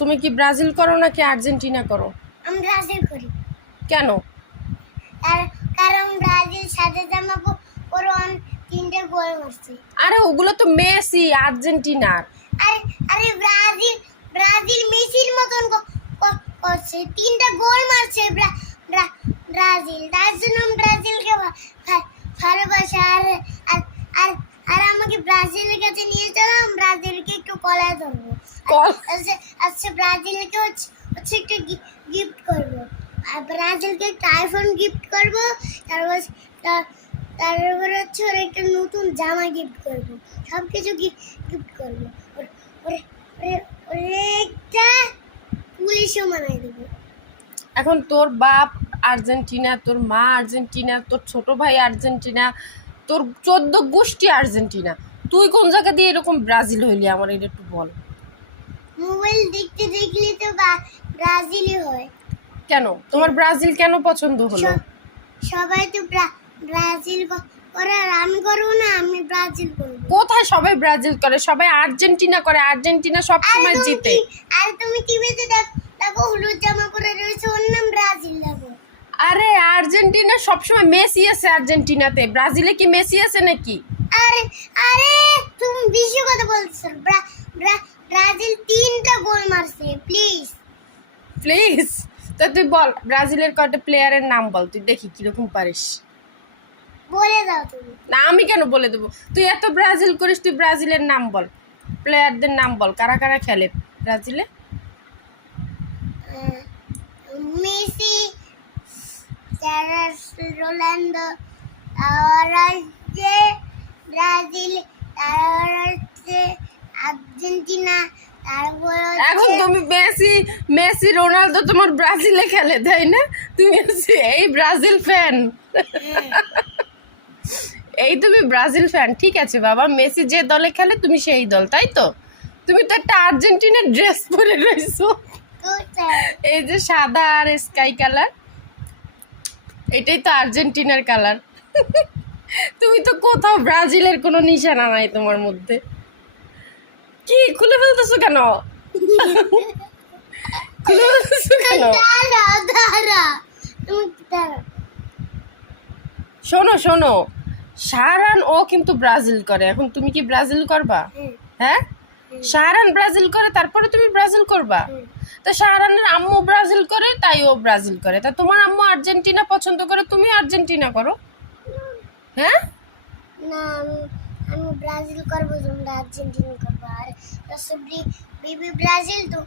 তুমি কি ব্রাজিল করো নাকি আর্জেন্টিনা করো? আমি ব্রাজিল করি। কেন? কারণ ব্রাজিল সাথে জামা পরে 3টে গোল মারছে। আরে ওগুলো তো মেসি আর্জেন্টিনার। আরে আরে ব্রাজিল মেসির মতন করছে, 3টা গোল মারছে ব্রাজিল। তার জন্য ব্রাজিলকে ভালোবাসা। আর আর আর আমাকে ব্রাজিলের কাছে নিয়ে চলো, ব্রাজিলকে একটু কলায় ধরবো। আচ্ছা ব্রাজিলকে হচ্ছে একটা গিফট করবো, আর ব্রাজিলকে একটা আইফোন গিফট করবো। তারপর হচ্ছে ওর একটা নতুন জামা গিফট করবো, সব কিছু গিফট করবো। একটা পুলিশও বানাই দেবো। এখন তোর বাপ আর্জেন্টিনা, তোর মা আর্জেন্টিনা, তোর ছোট ভাই আর্জেন্টিনা, তোর 14 গোষ্ঠী আর্জেন্টিনা, তুই কোন জায়গা দিয়ে এরকম ব্রাজিল হইলি আমার এটা একটু বল। মোবাইল দেখলে তো ব্রাজিলই হয়। কেন তোমার ব্রাজিল কেন পছন্দ হলো? সবাই তো ব্রাজিল করে, আর আমি করবো না? আমি ব্রাজিল করবো। কোথায় সবাই ব্রাজিল করে? সবাই আর্জেন্টিনা করে। আর্জেন্টিনা সব সময় জিতে। আর তুমি টিভিতে দেখো হলুদ জামা পরে রয়েছে, ওর নাম ব্রাজিল দেখো। আরে আর্জেন্টিনা সবসময় মেসি আছে আর্জেন্টিনাতে, ব্রাজিলে কি মেসি আছে নাকি? আরে আরে তুমি বেশি কথা বলছো। ব্রাজিল 3টা গোল মারছে। প্লিজ তো তুই বল ব্রাজিলের কয়টা প্লেয়ারের নাম বল, তুই দেখি কিরকম পারিস। বলে দাও তুমি। না আমি কেন বলে দেবো? তুই এত ব্রাজিল করিস, তুই ব্রাজিলের নাম বল, প্লেয়ারদের নাম বল, কারা কারা খেলে ব্রাজিলে। মেসি, রোনাল্ডো, আর হচ্ছে ব্রাজিল, তারপর হচ্ছে আর্জেন্টিনা, তারপর এখন তুমি মেসি রোনালদো তোমার ব্রাজিলে খেলে, তাই না? তুমি এই ব্রাজিল ফ্যান। এই তুমি ব্রাজিল ফ্যান, ঠিক আছে বাবা। মেসি যে দলে খেলে তুমি সেই দল, তাই তো? তুমি তো একটা আর্জেন্টিনার ড্রেস পরে রয়েছো, এই যে সাদা আর স্কাই কালার, এটাই তো আর্জেন্টিনার কালার। তুমি তো কোথাও ব্রাজিলের কোনো নিশানা নাই তোমার মধ্যে। কি খুলে ফেলতেছো কেন? খুলে ফেলতেছো কেন? শোনো শাহরান ও কিন্তু ব্রাজিল করে, এখন তুমি কি ব্রাজিল করবা? হ্যাঁ, শাহরান ব্রাজিল করে, তারপরে তুমি ব্রাজিল করবা? তো শাহরানের আম্মু ব্রাজিল করে, তাই ও ব্রাজিল করে। তা তোমার আম্মু আর্জেন্টিনা পছন্দ করে, তুমি আর্জেন্টিনা করো। হ্যাঁ না, আমি ব্রাজিল করবো, তোমরা আর্জেন্টিনা করবো। আর বেবি ব্রাজিল তো